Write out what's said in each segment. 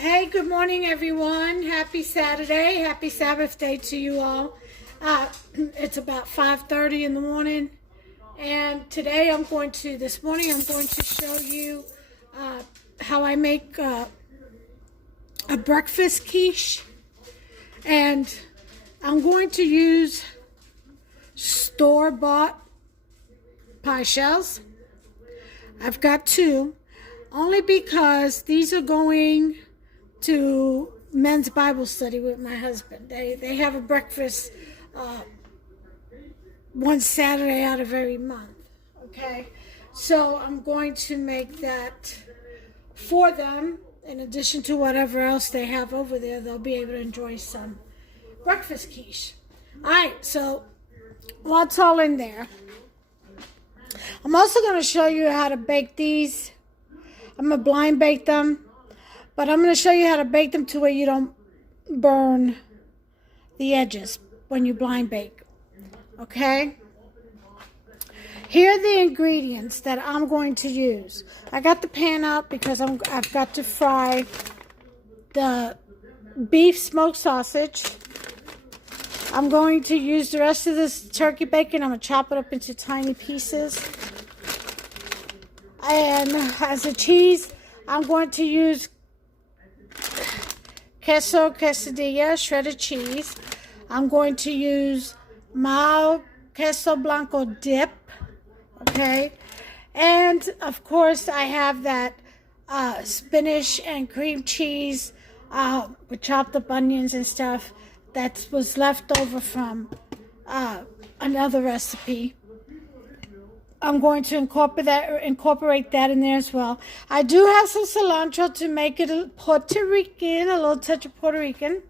Hey, good morning, everyone. Happy Saturday. Happy Sabbath day to you all. It's about 5:30 in the morning, and this morning I'm going to show you how I make a breakfast quiche, and I'm going to use store-bought pie shells. I've got two, only because these are going to men's Bible study with my husband. They have a breakfast one Saturday out of every month. Okay, so I'm going to make that for them. In addition to whatever else they have over there, they'll be able to enjoy some breakfast quiche. All right, so what's all in there? I'm also going to show you how to bake these. I'm going to blind bake them. But I'm going to show you how to bake them to where you don't burn the edges when you blind bake. Okay? Here are the ingredients that I'm going to use. I got the pan out because I've got to fry the beef smoked sausage. I'm going to use the rest of this turkey bacon. I'm going to chop it up into tiny pieces. And as a cheese, I'm going to use quesadilla, shredded cheese. I'm going to use mild queso blanco dip, okay? And, of course, I have that spinach and cream cheese with chopped up onions and stuff that was left over from another recipe. I'm going to incorporate that in there as well. I do have some cilantro to make it a little touch of Puerto Rican.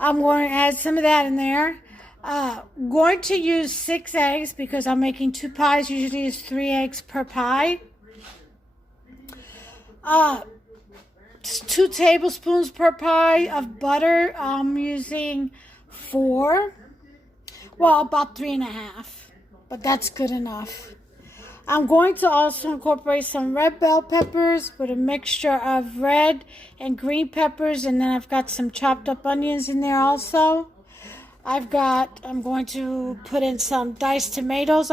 I'm going to add some of that in there. Going to use 6 eggs because I'm making 2 pies. Usually it's 3 eggs per pie. 2 tablespoons per pie of butter. I'm using 4. Well, about 3.5. But that's good enough. I'm going to also incorporate some red bell peppers with a mixture of red and green peppers, and then I've got some chopped up onions in there also. I'm going to put in some diced tomatoes.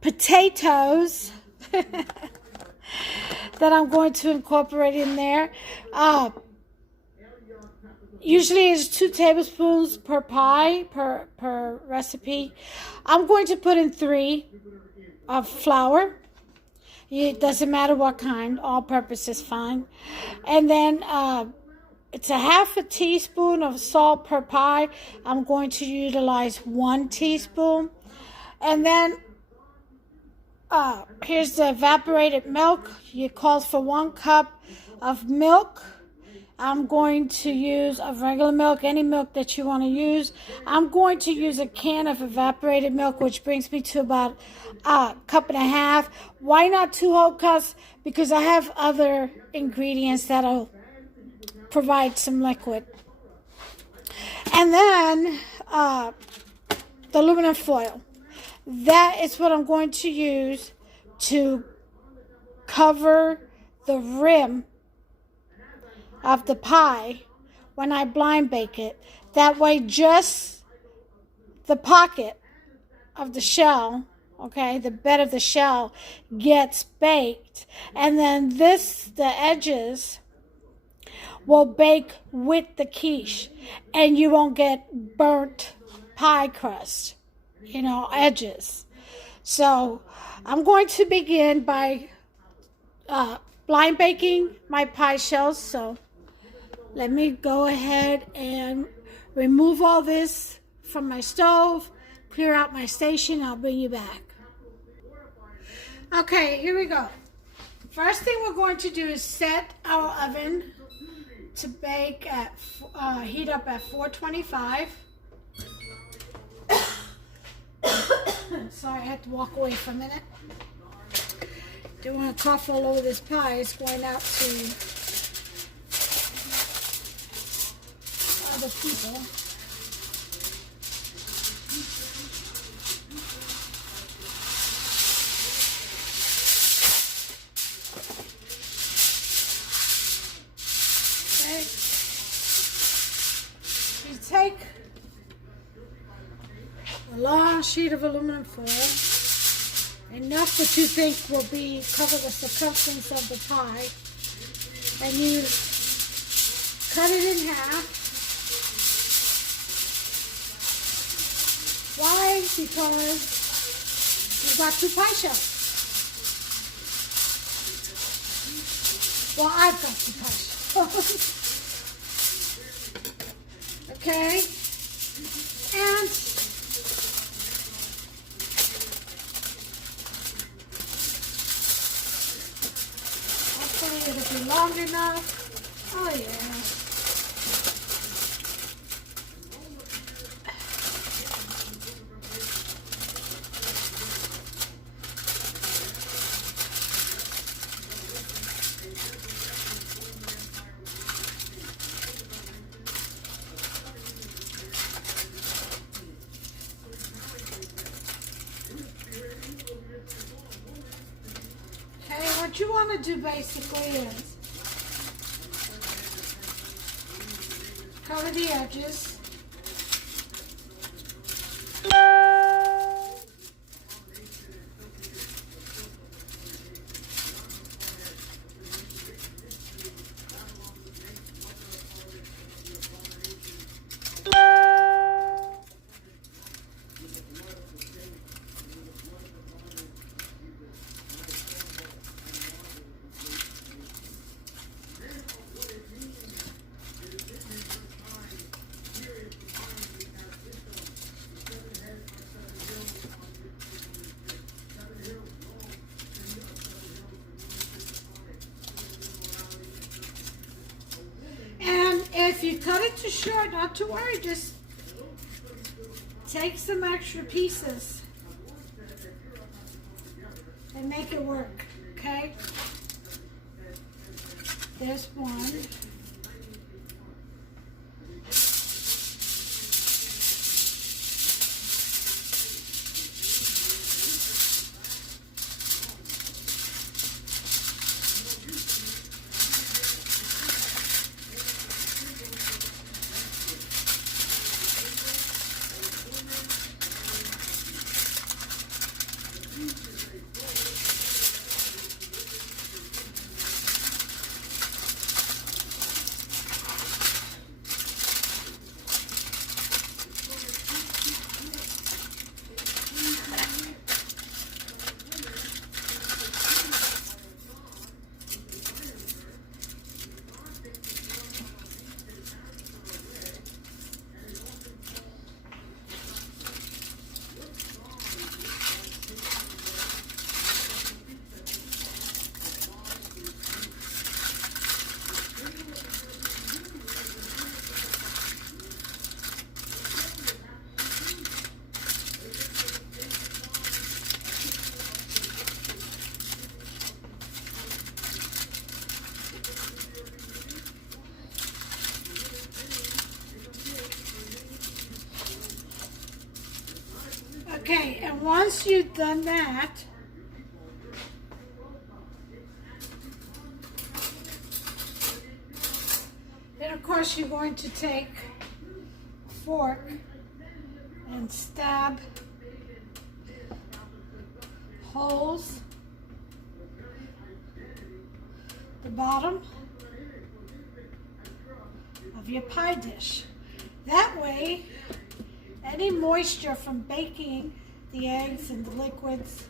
Potatoes that I'm going to incorporate in there. Usually it's 2 tablespoons per pie, per recipe. I'm going to put in 3 of flour. It doesn't matter what kind. All purpose is fine. And then it's a half a teaspoon of salt per pie. I'm going to utilize 1 teaspoon. And then here's the evaporated milk. It calls for 1 cup of milk. I'm going to use a regular milk, any milk that you want to use. I'm going to use a can of evaporated milk, which brings me to about a cup and a half. Why not 2 whole cups? Because I have other ingredients that'll provide some liquid. And then the aluminum foil. That is what I'm going to use to cover the rim of the pie when I blind bake it. That way just the pocket of the shell, okay, the bed of the shell gets baked, and then the edges will bake with the quiche, and you won't get burnt pie crust, edges. So I'm going to begin by blind baking my pie shells. So let me go ahead and remove all this from my stove, clear out my station. I'll bring you back. Okay, here we go. First thing we're going to do is set our oven to bake at heat up at 425. Sorry, I had to walk away for a minute. Don't want to cough all over this pie. It's going out to other people. round sheet of aluminum foil, enough that you think will cover the circumference of the pie, and you cut it in half. Why? Because you've got 2 pie shells. Well, I've got 2 pie shells. Okay? And hopefully it'll be long enough. Oh yeah. What you want to do basically is cover the edges. If you cut it too short, not to worry, just take some extra pieces and make it work, okay? There's one. Okay, and once you've done that, then of course you're going to take a fork and stab holes the bottom of your pie dish. That way, any moisture from baking the eggs and the liquids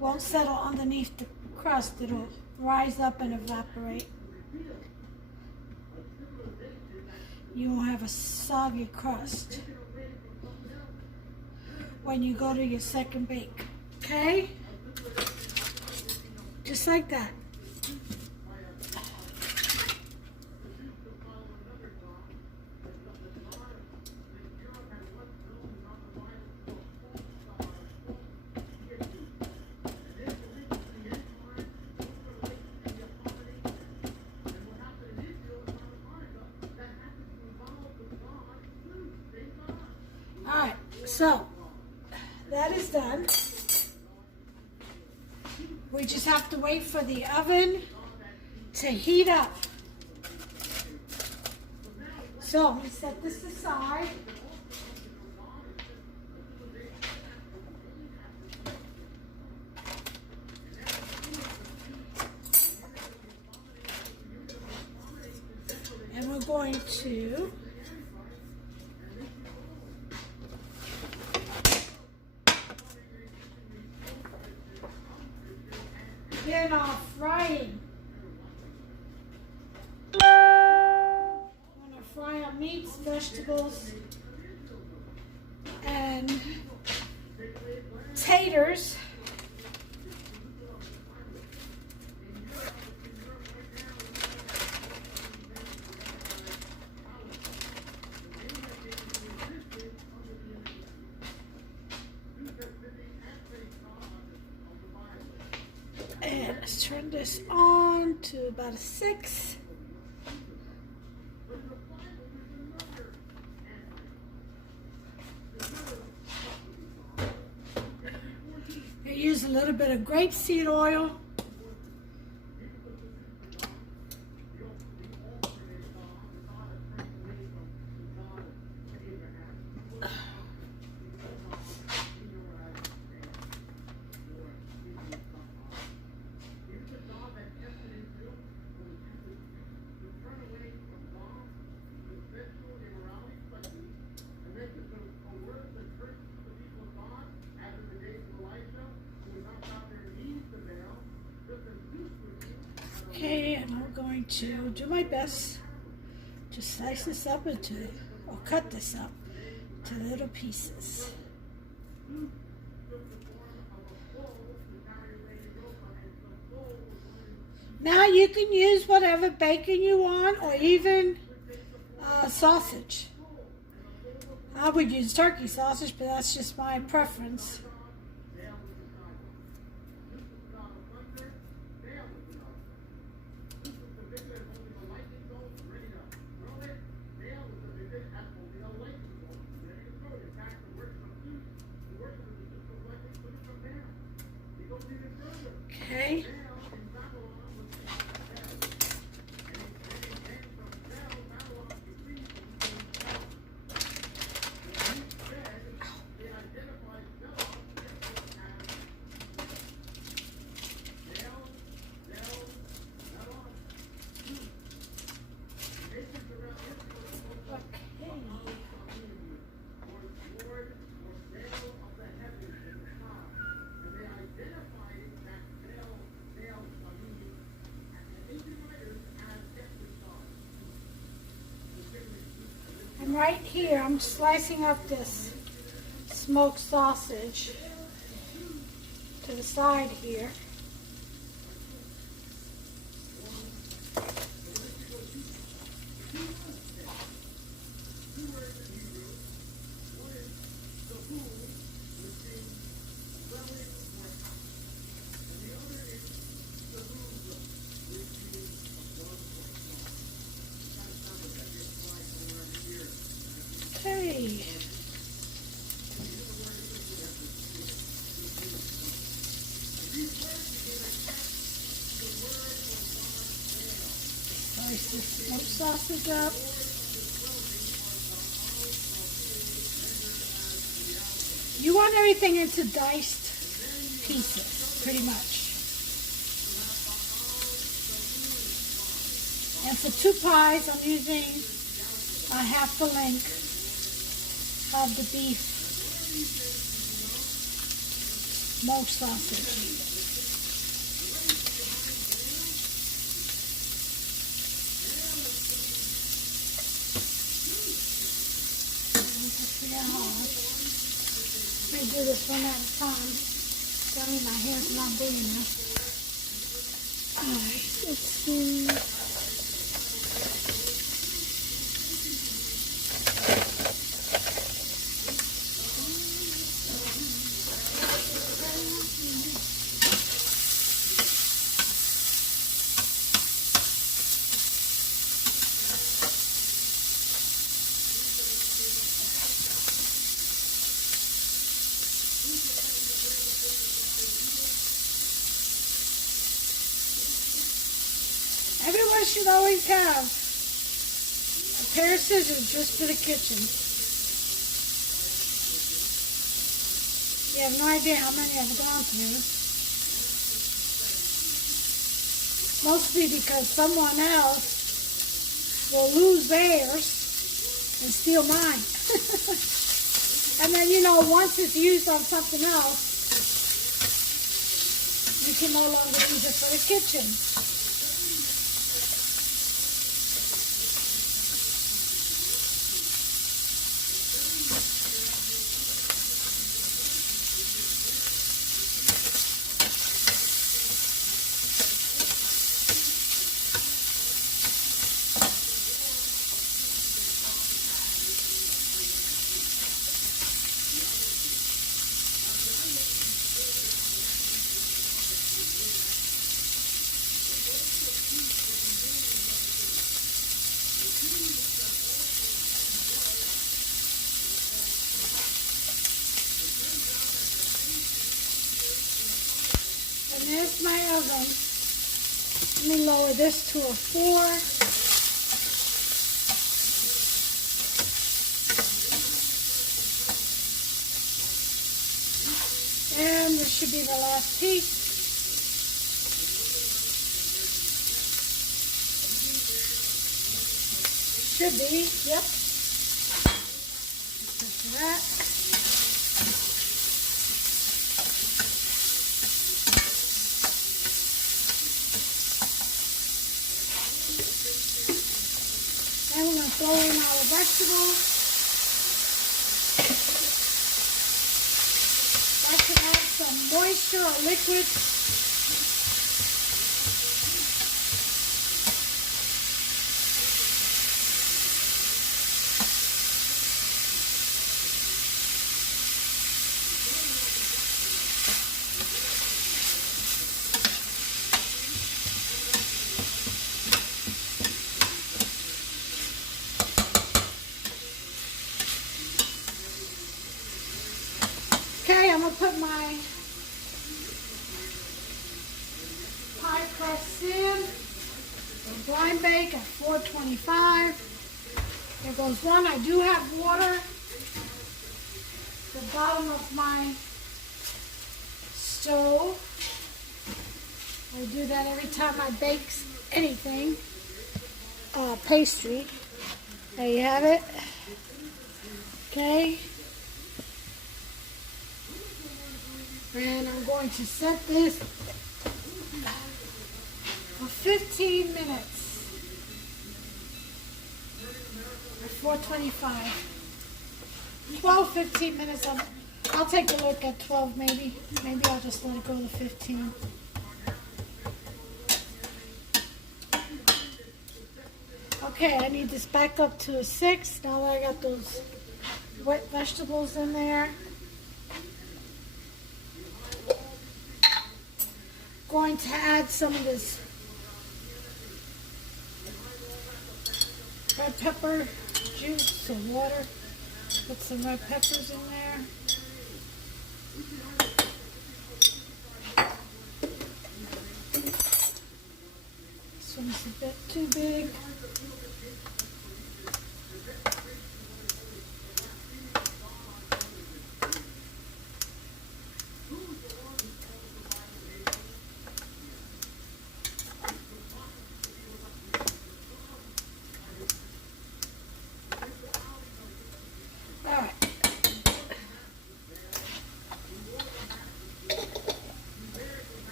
won't settle underneath the crust. It'll rise up and evaporate. You won't have a soggy crust when you go to your second bake, okay? Just like that. Alright, so that is done. We just have to wait for the oven to heat up. So I'm going to set this aside. going to get off frying. I'm going to fry our meats, vegetables, and taters. And let's turn this on to about a 6. I use a little bit of grapeseed oil. Okay, and I'm going to do my best to slice this up into, or cut this up to little pieces. Now you can use whatever bacon you want, or even sausage. I would use turkey sausage, but that's just my preference. Okay. And right here, I'm slicing up this smoked sausage to the side here. Okay. Slice this smoked sausage up. You want everything into diced pieces, pretty much. And for 2 pies, I'm using half the length of the beef smoked sausage. Let me do this one at a time. Tell me my hair's not doing this. Alright, let's see. Everyone should always have a pair of scissors just for the kitchen. You have no idea how many I've gone through. Mostly because someone else will lose theirs and steal mine. And then, you know, once it's used on something else, you can no longer use it for the kitchen. And there's my oven. Let me lower this to a 4. And this should be the last piece. Should be, yep. Like that. And we're going to throw in our vegetables. That should add some moisture or liquid. Okay, I'm going to put my pie crust in. Blind bake at 425. There goes one. I do have water. The bottom of my stove. I do that every time I bake anything. Pastry. There you have it. Okay. And I'm going to set this for 15 minutes at 425. 12, 15 minutes. I'll take a look at 12 maybe. Maybe I'll just let it go to 15. Okay, I need this back up to a 6. Now that I got those wet vegetables in there. Going to add some of this red pepper juice, some water, put some red peppers in there. This one's a bit too big.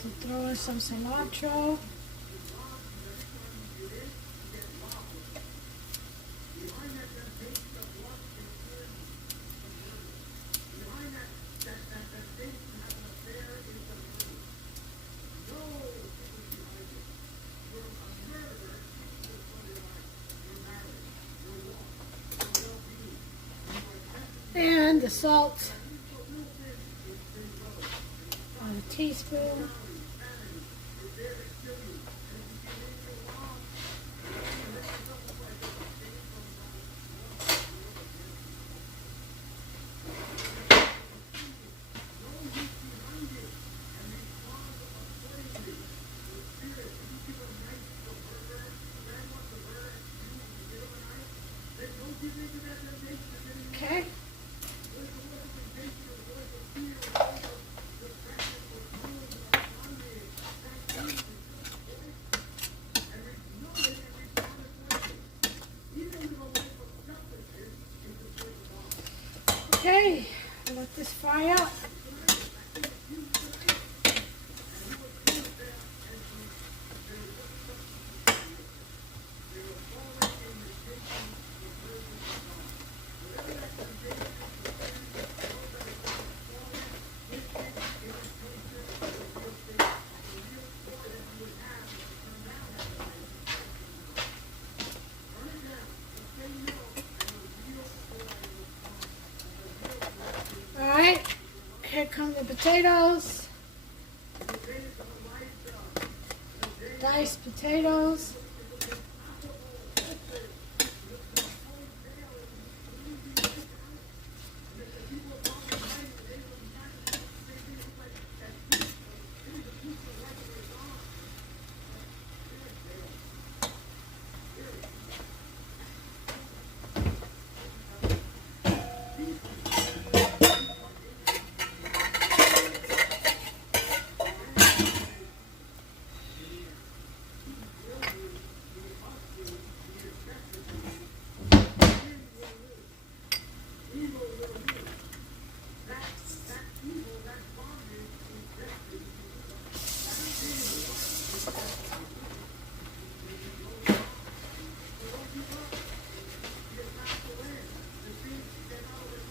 To throw in some cilantro. the salt. 1 teaspoon. Okay. Okay, let this fry up. Alright, here come the potatoes. Diced potatoes.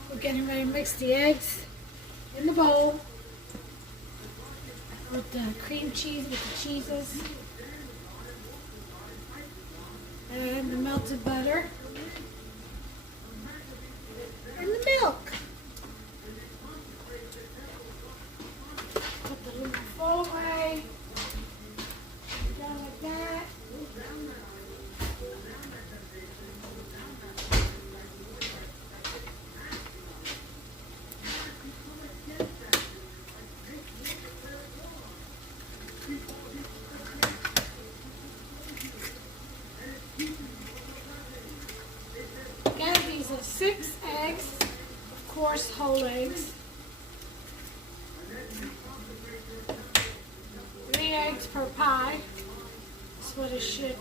We're getting ready to mix the eggs in the bowl with the cream cheese, with the cheeses, and the melted butter, and the milk. Put the little bowl away. Down like that. Again, these are 6 eggs, of course, whole eggs. 3 eggs per pie. That's what it should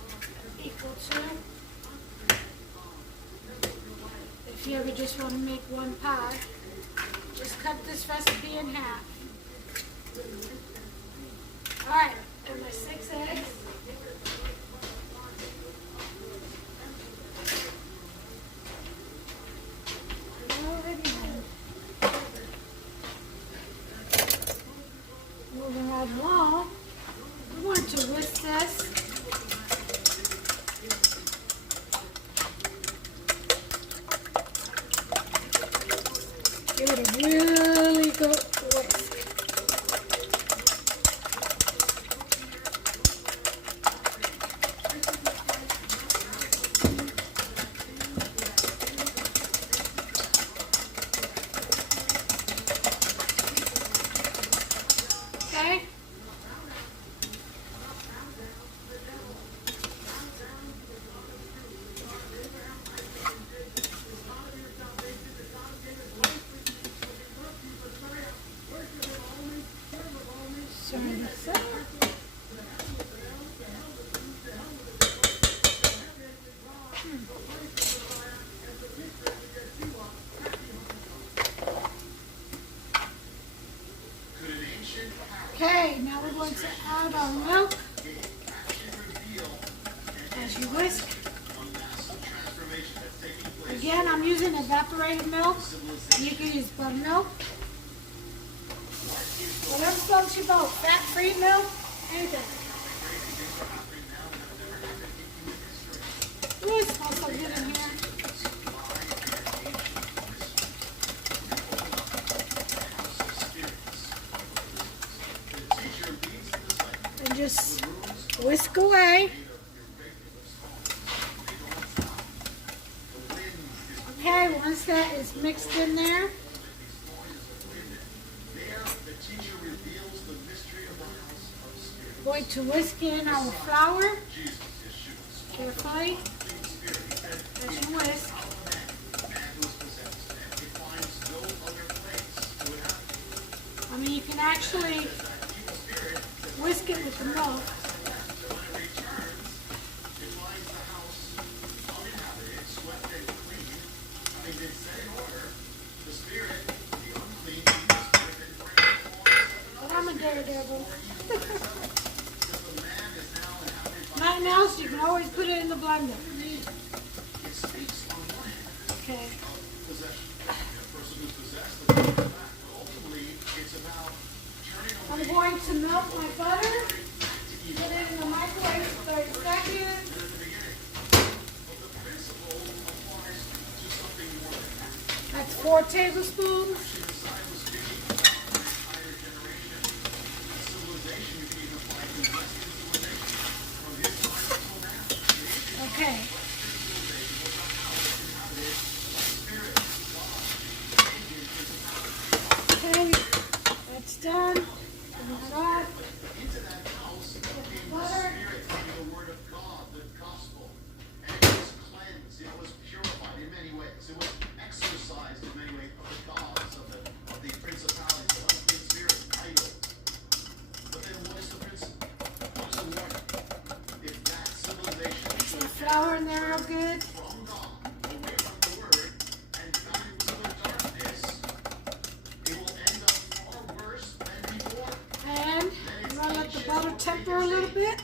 equal to. If you ever just want to make 1 pie, just cut this recipe in half. Alright, and my 6 eggs. Moving right along, we want to whisk this. Give it a really good whisk. Okay. Sorry, this up. Okay, now we're going to add our milk as you whisk. Again, I'm using evaporated milk. You can use buttermilk. Whatever floats your boat, fat-free milk, anything. Ooh, it smells so good in here. just whisk away. Okay, once that is mixed in there, we're going to whisk in our flour carefully as you whisk. I mean, you can actually whisk it with the milk. But I'm a daredevil. Nothing else, you can always put it in the blender. Okay. I'm going to melt my butter, put it in the microwave for 30 seconds. That's 4 tablespoons. Okay. Okay, that's done. Turn that off. Butter. Flour in there real good. And I'm going to let the butter temper a little bit.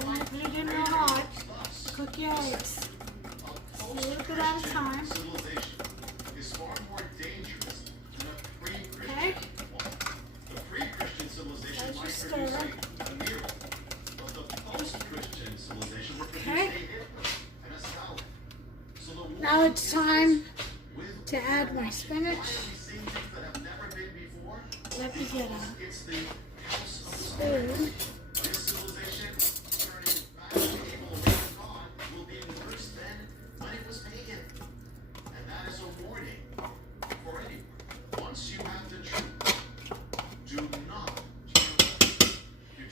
Don't put it in real hot. Cook your eggs. Just a little bit at a time. Okay. As you stir. Okay. Now it's time to add my spinach. Let me get a spoon.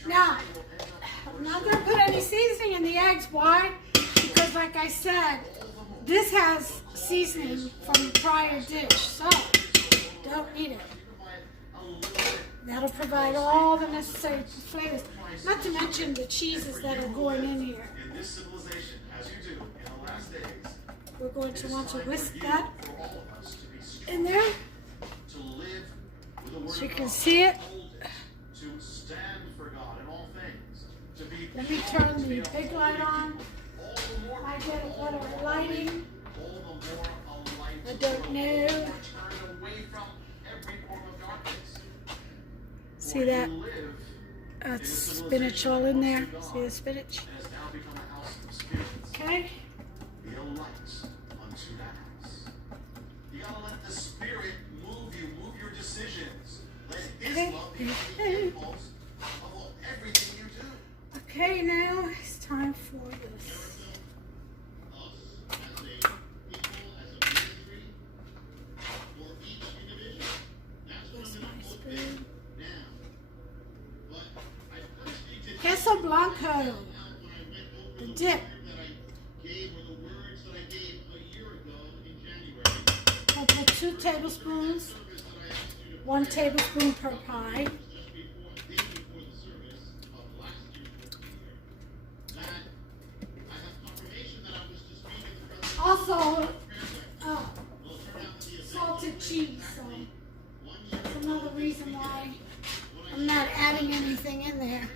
Now, I'm not going to put any seasoning in the eggs. Why? Because like I said, this has seasoning from the prior dish, so don't need it. That'll provide all the necessary flavors, not to mention the cheeses that are going in here. We're going to want to whisk that in there so you can see it. Let me turn the big light on. I get a better lighting. I don't know. See that? That's spinach all in there. See the spinach? Okay. Okay, now it's time for this. Where's my spoon? Queso Blanco, the dip. I'll put 2 tablespoons, 1 tablespoon per pie. Also, salted cheese, so that's another reason why I'm not adding anything in there.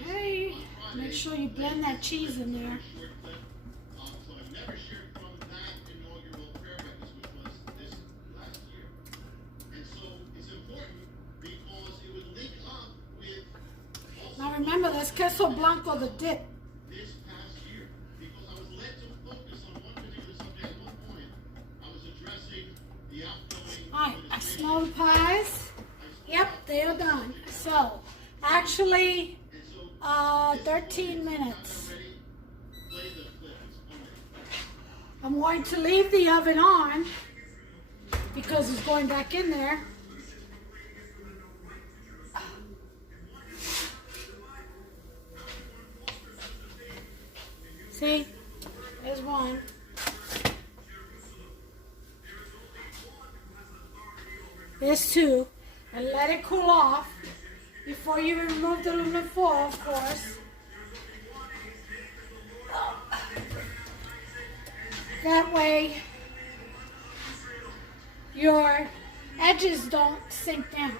Okay, make sure you blend that cheese in there. Now remember, that's queso blanco, the dip. So, actually, 13 minutes. I'm going to leave the oven on because it's going back in there. See, there's one. There's two. And let it cool off before you remove the aluminum foil, of course. That way your edges don't sink down.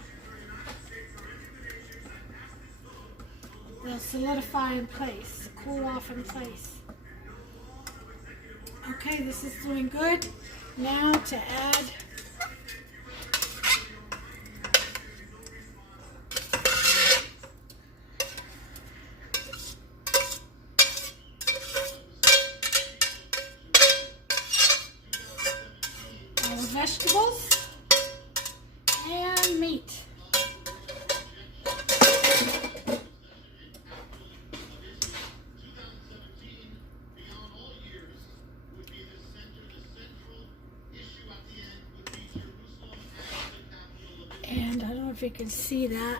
They'll solidify in place, cool off in place. Okay, this is doing good. Now to add all the vegetables and meat. And I don't know if you can see that.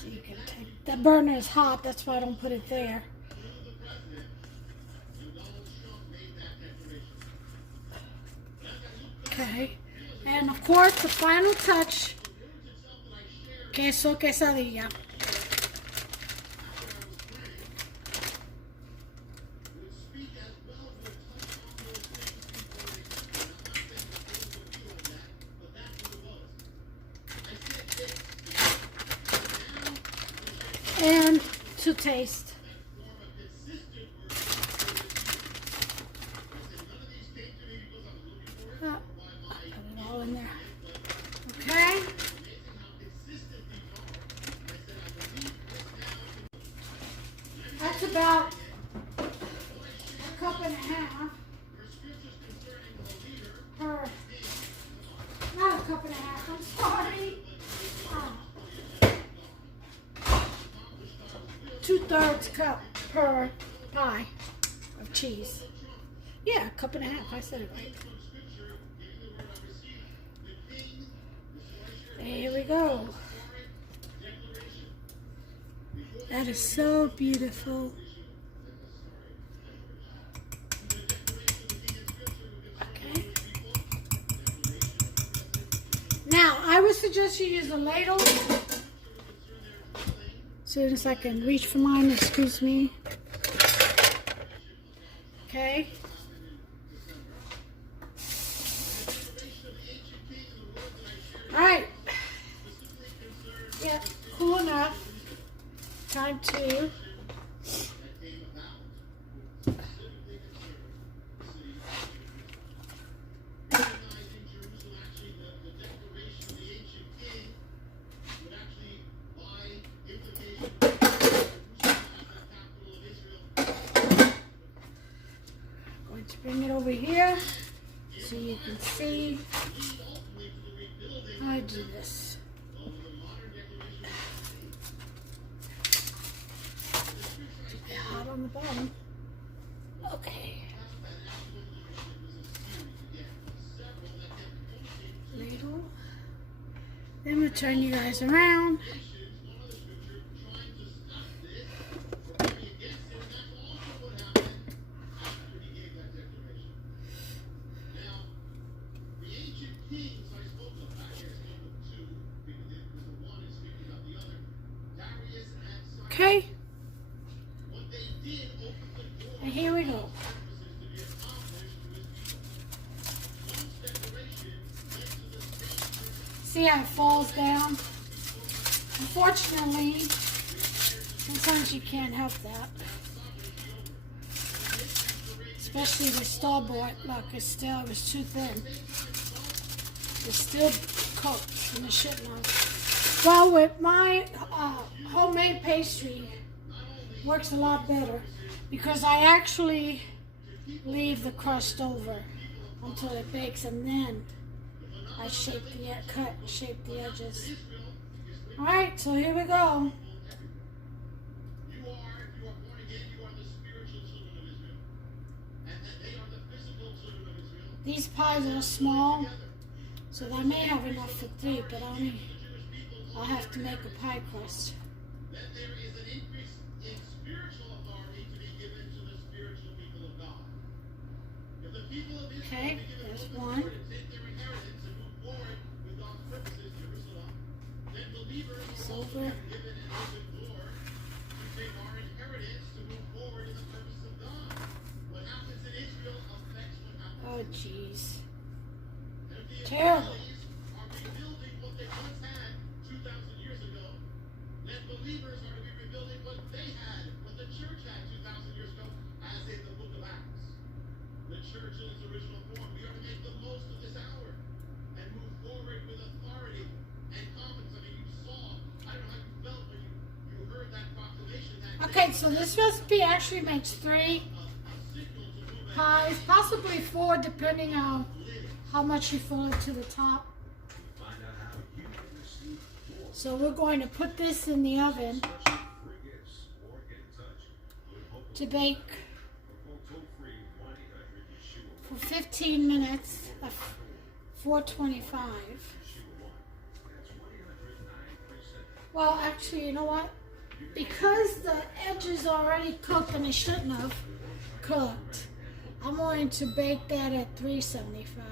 So you can take, the burner is hot, that's why I don't put it there. Okay, and of course the final touch, queso quesadilla. And to taste. Put it all in there. Okay. That's about a cup and a half per, not a cup and a half, I'm sorry. 2/3 cup per pie of cheese. Yeah, a cup and a half, I said it right. There we go. That is so beautiful. Okay. Now, I would suggest you use a ladle. As soon as I can reach for mine, excuse me. Okay. Alright. Yeah, cool enough. Time to bring it over here so you can see how I do this. Hot on the bottom. Okay. Ladle. Then we'll turn you guys around. Okay, and here we go. See how it falls down? Unfortunately, sometimes you can't help that. Especially the store-bought. Look, it was too thin. It's still cooked and it shouldn't have. Well, with my homemade pastry, works a lot better because I actually leave the crust over until it bakes, and then I shape the edges. All right, so here we go. These pies are small, so I may have enough for 3, but I'll have to make a pie crust. Okay, there's one. It's over. Oh, jeez. Terrible. Believers are to be rebuilding what they had, what the church had 2,000 years ago, as in the book of Acts. The church in its original form. We are to make the most of this hour and move forward with authority and confidence. I mean, you saw, I don't know how you felt when you heard that proclamation. Okay, so this recipe actually makes 3 pies, possibly 4, depending on how much you fill it to the top. So we're going to put this in the oven to bake for 15 minutes at 425. Well, actually, you know what? Because the edge is already cooked and it shouldn't have cooked, I'm going to bake that at 375.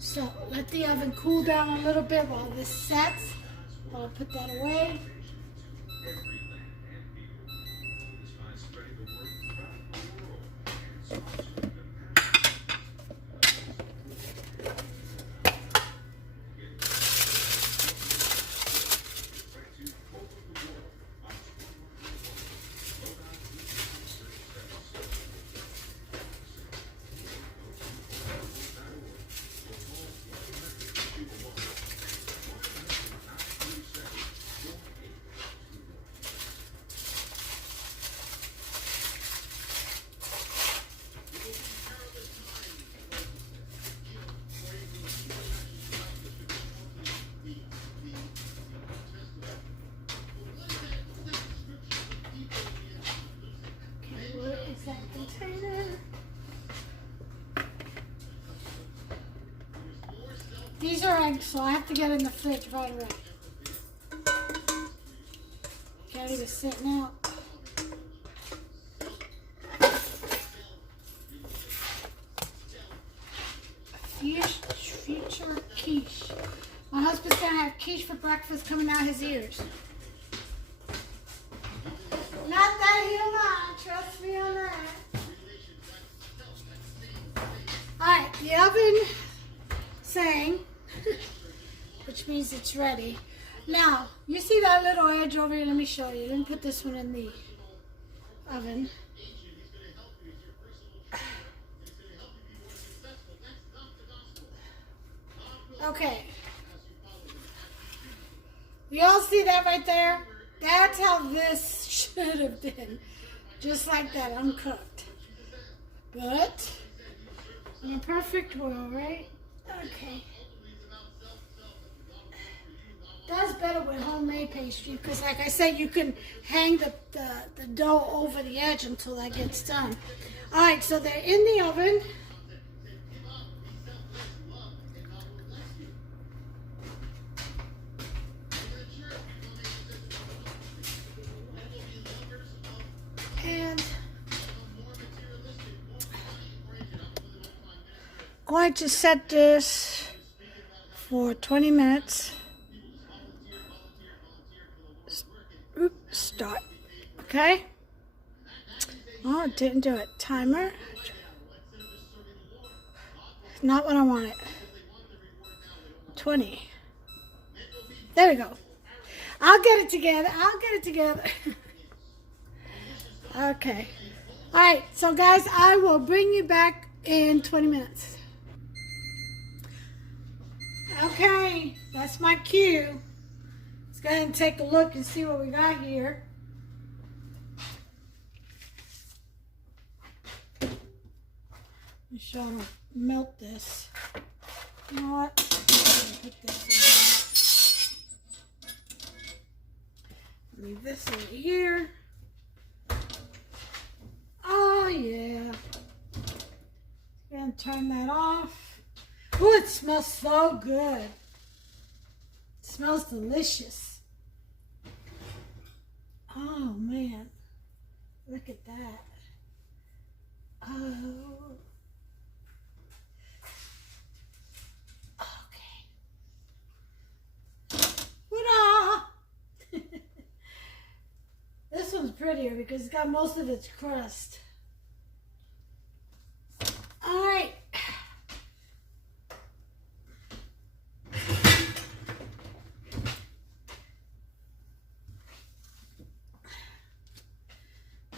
So let the oven cool down a little bit while this sets. I'll put that away. These are eggs, so I have to get in the fridge right away. Caddy was sitting out. Future quiche. My husband's gonna have quiche for breakfast coming out his ears. Not that he'll not, trust me on that. Alright, the oven sang, which means it's ready. Now, you see that little edge over here? Let me show you. Let me put this one in the oven. Okay. You all see that right there? That's how this should have been. Just like that, uncooked. But, in a perfect world, right? Okay. That's better with homemade pastry because, like I said, you can hang the dough over the edge until that gets done. All right, so they're in the oven. And going to set this for 20 minutes. Oops, start. Okay. Oh, it didn't do it. Timer. Not what I wanted. 20. There we go. I'll get it together. I'll get it together. Okay. All right. So, guys, I will bring you back in 20 minutes. Okay, that's my cue. Let's go ahead and take a look and see what we got here. Make sure I don't melt this. You know what? Put this in. Leave this over here. Oh yeah. Gonna turn that off. Oh, it smells so good. It smells delicious. Oh man, look at that. Oh. This one's prettier because it's got most of its crust. All right.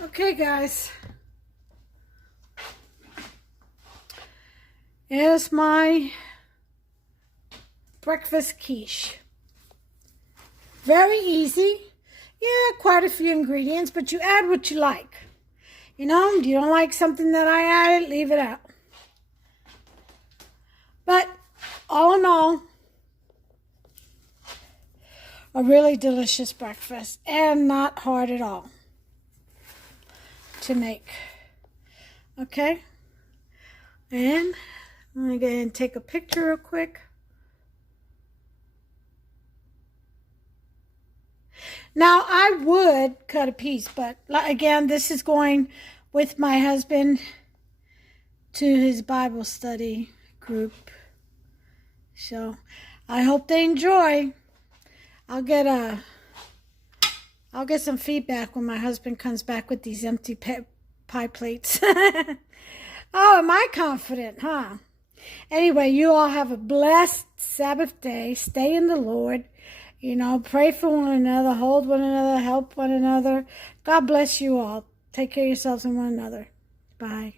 Okay, guys. Here's my breakfast quiche. Very easy. Yeah, quite a few ingredients, but you add what you like. You know, you don't like something that I added, leave it out. But all in all, a really delicious breakfast and not hard at all to make. Okay? And I'm going to go ahead and take a picture real quick. Now, I would cut a piece, but again, this is going with my husband to his Bible study group. So, I hope they enjoy. I'll get some feedback when my husband comes back with these empty pie plates. Oh, am I confident, huh? Anyway, you all have a blessed Sabbath day. Stay in the Lord. You know, pray for one another, hold one another, help one another. God bless you all. Take care of yourselves and one another. Bye.